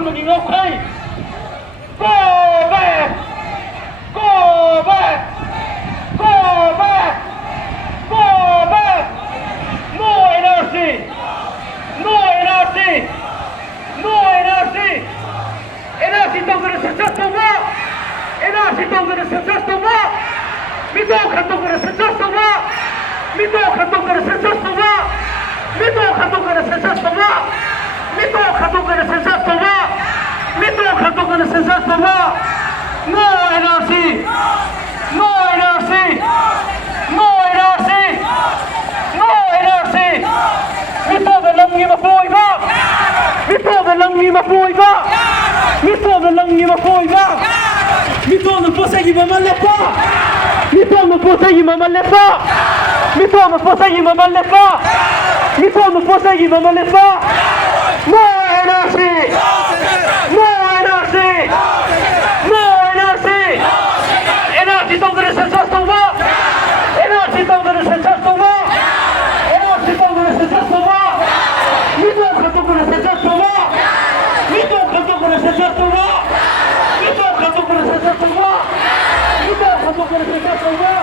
Manipur maging okay. Go back! Go back! Go back! Go back! No NRC! No NRC! No NRC! NRC tawagin na successful ba? NRC tawagin na successful ba? Mito katong na successful ba? Mito katong na successful ba? Mito katong na successful ba? Mito katong na successful ba? Mito katong na successful ba? No NRC! No NRC! No NRC! No NRC! Mito na lang ni mabuhay ba? Mito na lang ni mabuhay ba? Mito na lang ni mabuhay ba? Mito na po sa imamalip ba? Mito na po sa imamalip ba? Mito na po sa imamalip ba? Mito na po sa imamalip ba? No NRC! No NRC! No NRC! NRC tawagin na successful ba? NRC tawagin na successful ba? NRC tawagin na successful ba? Mito katawagin na successful ba? Mito katawagin na successful ba? Mito katawagin na successful ba? Mito katawagin na successful ba?